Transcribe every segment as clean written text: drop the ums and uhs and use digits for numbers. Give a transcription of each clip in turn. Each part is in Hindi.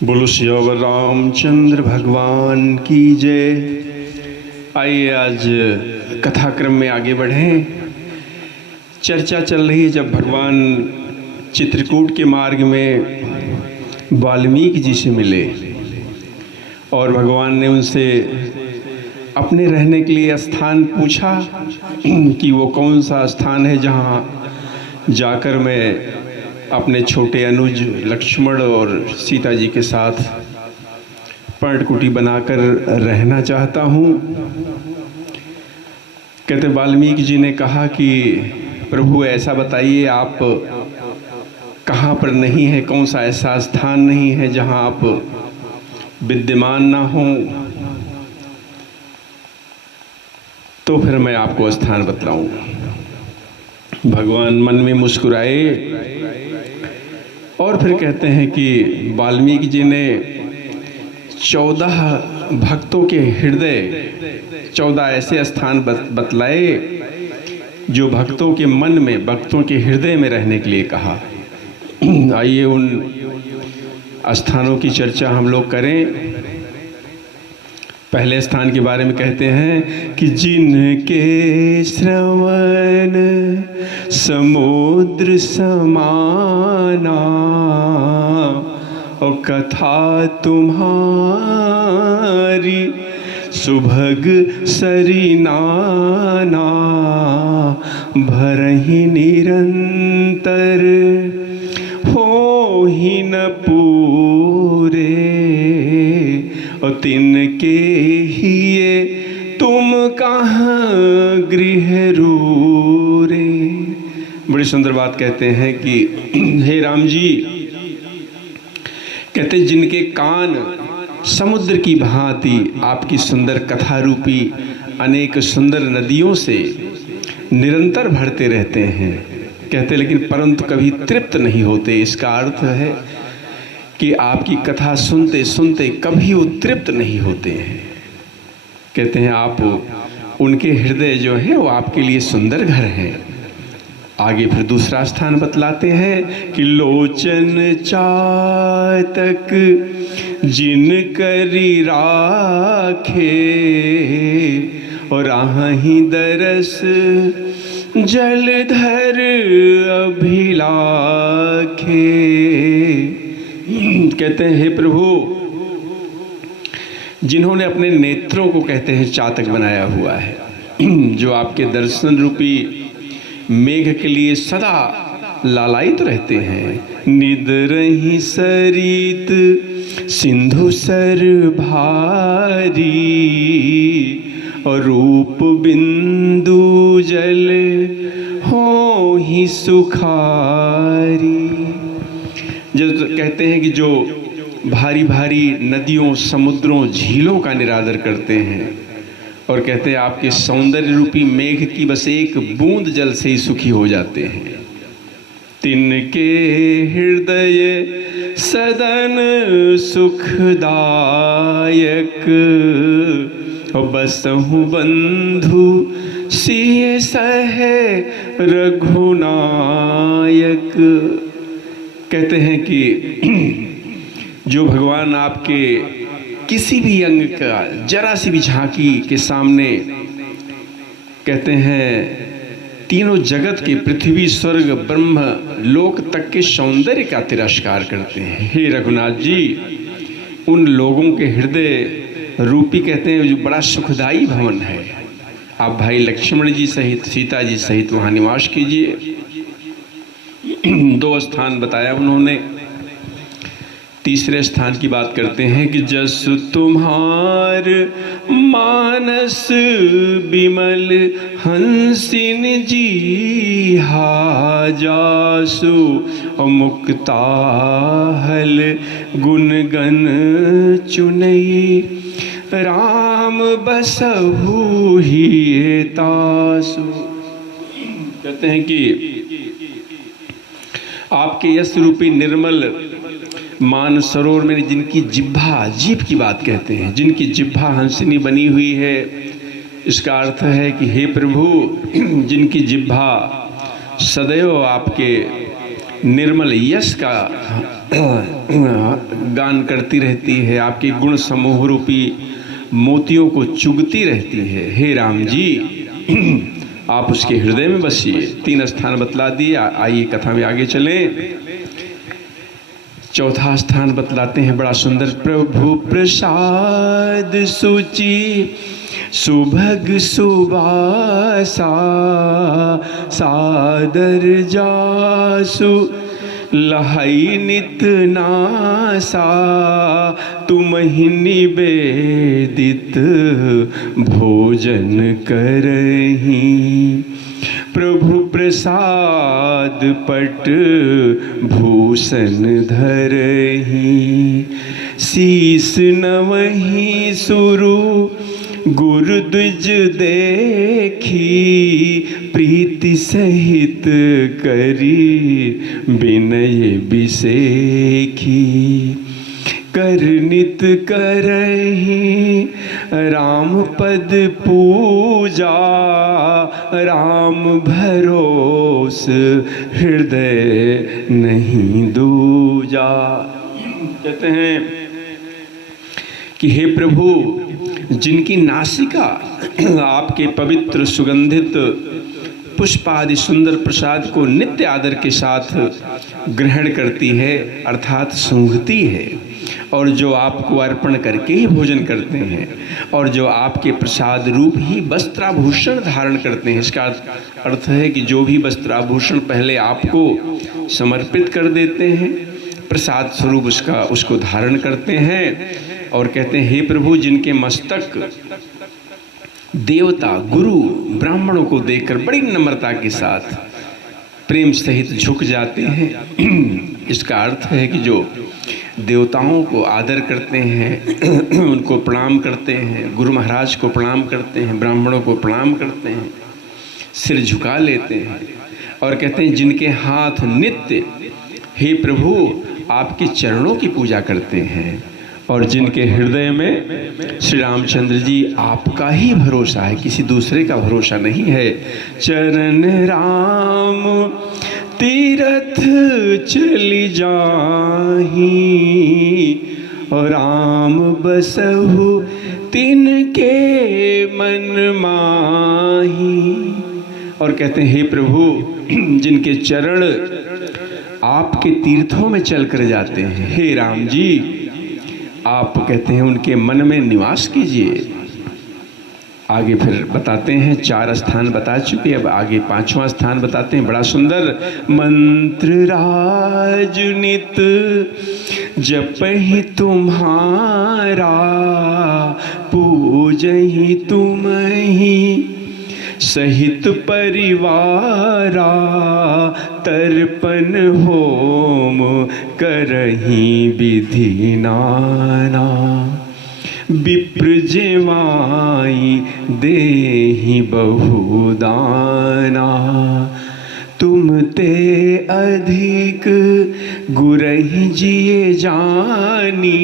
बोलो सियावर रामचंद्र भगवान की जय। आइए आज कथाक्रम में आगे बढ़ें। चर्चा चल रही है जब भगवान चित्रकूट के मार्ग में वाल्मीकि जी से मिले और भगवान ने उनसे अपने रहने के लिए स्थान पूछा कि वो कौन सा स्थान है जहाँ जाकर मैं अपने छोटे अनुज लक्ष्मण और सीता जी के साथ पर्णकुटी बनाकर रहना चाहता हूँ। कहते वाल्मीकि जी ने कहा कि प्रभु ऐसा बताइए आप कहाँ पर नहीं है, कौन सा ऐसा स्थान नहीं है जहाँ आप विद्यमान ना हो। तो फिर मैं आपको स्थान बतलाऊं। भगवान मन में मुस्कुराए और फिर कहते हैं कि वाल्मीकि जी ने 14 भक्तों के हृदय 14 ऐसे स्थान बतलाए जो भक्तों के मन में, भक्तों के हृदय में रहने के लिए कहा। आइए उन स्थानों की चर्चा हम लोग करें। पहले स्थान के बारे में कहते हैं कि जिनके श्रवण समुद्र समाना और कथा तुम्हारी सुभग सरिनाना भरहि निरंतर हो ही न पूरे और तिनके हिये तुम कहाँ गृह रूरे। बड़ी सुंदर बात कहते हैं कि हे राम जी, कहते जिनके कान समुद्र की भांति आपकी सुंदर कथा रूपी अनेक सुंदर नदियों से निरंतर भरते रहते हैं, कहते लेकिन परंतु कभी तृप्त नहीं होते। इसका अर्थ है कि आपकी कथा सुनते सुनते कभी वो तृप्त नहीं होते हैं। कहते हैं आप उनके हृदय जो है वो आपके लिए सुंदर घर है। आगे फिर दूसरा स्थान बतलाते हैं कि लोचन चातक जिन करी राखे और आहि दरस जलधर अभिलाखे। कहते हैं हे प्रभु, जिन्होंने अपने नेत्रों को कहते हैं चातक बनाया हुआ है, जो आपके दर्शन रूपी मेघ के लिए सदा लालायित रहते हैं। निदरहि सरित सिंधु सर भारी और रूप बिंदु जल हो ही सुखारी। जब कहते हैं कि जो भारी भारी नदियों, समुद्रों, झीलों का निरादर करते हैं और कहते हैं आपके सौंदर्य रूपी मेघ की बस एक बूंद जल से ही सुखी हो जाते हैं। तिनके हृदय सदन सुखदायक और बसहु बंधु सिय सहे रघुनायक। कहते हैं कि जो भगवान आपके किसी भी अंग का जरा सी भी झांकी के सामने, कहते हैं तीनों जगत के पृथ्वी स्वर्ग ब्रह्म लोक तक के सौंदर्य का तिरस्कार करते हैं। हे रघुनाथ जी, उन लोगों के हृदय रूपी कहते हैं जो बड़ा सुखदायी भवन है, आप भाई लक्ष्मण जी सहित सीता जी सहित वहाँ निवास कीजिए। 2 स्थान बताया उन्होंने। तीसरे स्थान की बात करते हैं कि जस तुम्हार मानस बिमल हंसिन जी हाजासु मुक्ताहल गुणगन चुनई राम बसहु ही तासु। कहते हैं कि आपके यश रूपी निर्मल मान सरोवर में जिनकी जिह्वा, जीभ की बात कहते हैं, जिनकी जिह्वा हंसिनी बनी हुई है, इसका अर्थ है कि हे प्रभु, जिनकी जिह्वा सदैव आपके निर्मल यश का गान करती रहती है, आपके गुण समूह रूपी मोतियों को चुगती रहती है। हे राम जी, आप उसके हृदय में बसिए। 3 स्थान बतला दिए। आइए कथा में आगे चलें। चौथा स्थान बतलाते हैं, बड़ा सुंदर। प्रभु प्रसाद सुचि सुभग सुबासा, सादर जासु लहई नित नासा, तुमहि निवेदित भोजन करही। प्रभु प्रसाद पट भूषण धरही, शीस नवहि सुरु गुरु द्विज देखी, प्रीति सहित करी विनय बिसेखी। कर नित करही राम पद पूजा, राम भरोस हृदय नहीं दूजा। कहते हैं कि हे प्रभु, जिनकी नासिका आपके पवित्र सुगंधित पुष्पादि सुंदर प्रसाद को नित्य आदर के साथ ग्रहण करती है, अर्थात सूंघती है, और जो आपको अर्पण करके ही भोजन करते हैं, और जो आपके प्रसाद रूप ही वस्त्राभूषण धारण करते हैं। इसका अर्थ है कि जो भी वस्त्राभूषण पहले आपको समर्पित कर देते हैं, प्रसाद स्वरूप उसको धारण करते हैं। और कहते हैं, हे प्रभु, जिनके मस्तक देवता गुरु ब्राह्मणों को देखकर बड़ी नम्रता के साथ प्रेम सहित झुक जाते हैं। इसका अर्थ है कि जो देवताओं को आदर करते हैं, उनको प्रणाम करते हैं, गुरु महाराज को प्रणाम करते हैं, ब्राह्मणों को प्रणाम करते हैं, सिर झुका लेते हैं। और कहते हैं, जिनके हाथ नित्य हे प्रभु आपके चरणों की पूजा करते हैं, और जिनके हृदय में श्री रामचंद्र जी आपका ही भरोसा है, किसी दूसरे का भरोसा नहीं है। चरण राम तीरथ चली जाही, और राम बसहु तिनके मन माही। और कहते हैं, हे प्रभु, जिनके चरण आपके तीर्थों में चल कर जाते हैं, हे राम जी, आप कहते हैं उनके मन में निवास कीजिए। आगे फिर बताते हैं, 4 स्थान बता चुके, अब आगे 5वां स्थान बताते हैं, बड़ा सुंदर। मंत्र राजनित जपहि तुम्हारा, पूजहि तुम्हि सहित परिवारा, तर्पण होम करहि विधि नाना, विप्र जेवाई देहि बहुदाना, तुम ते अधिक गुरहि जिए जानी,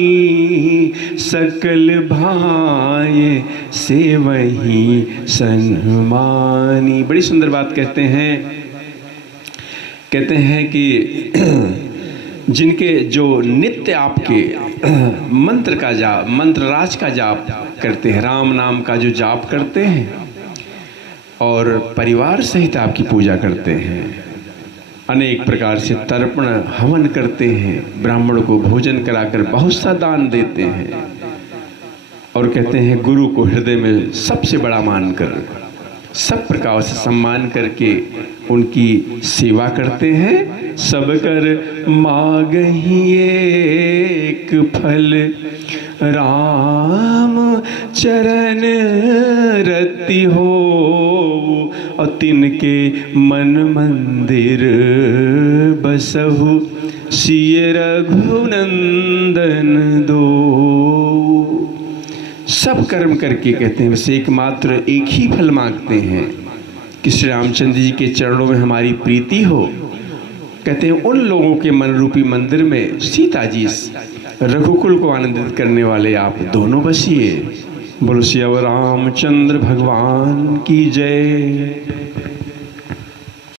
सकल भाए से वही सन्मानी। बड़ी सुंदर बात कहते हैं कि जिनके जो नित्य आपके मंत्र का जाप, मंत्र राज का जाप करते हैं, राम नाम का जो जाप करते हैं, और परिवार सहित आपकी पूजा करते हैं, अनेक प्रकार से तर्पण हवन करते हैं, ब्राह्मण को भोजन कराकर बहुत सा दान देते हैं, और कहते हैं गुरु को हृदय में सबसे बड़ा मानकर सब प्रकार से सम्मान करके उनकी सेवा करते हैं। सब कर मागहि एक फल, राम चरण रति हो, और तिनके मन मंदिर बसहु, सिय रघुनंदन दो। सब कर्म करके कहते हैं बस एकमात्र एक ही फल मांगते हैं कि श्री रामचंद्र जी के चरणों में हमारी प्रीति हो। कहते हैं उन लोगों के मन रूपी मंदिर में सीता जी रघुकुल को आनंदित करने वाले आप दोनों बसिए। बोलो श्री रामचंद्र भगवान की जय।